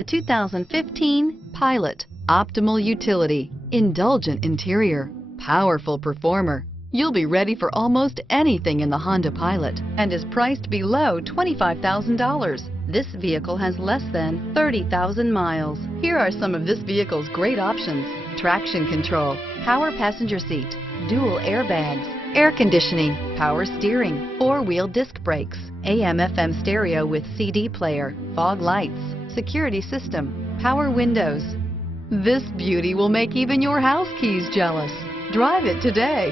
The 2015 Pilot. Optimal utility, indulgent interior, powerful performer. You'll be ready for almost anything in the Honda Pilot and is priced below $25,000. This vehicle has less than 30,000 miles. Here are some of this vehicle's great options: traction control, power passenger seat, dual airbags, air conditioning, power steering, four-wheel disc brakes, AM/FM stereo with CD player, fog lights, security system, power windows. This beauty will make even your house keys jealous. Drive it today.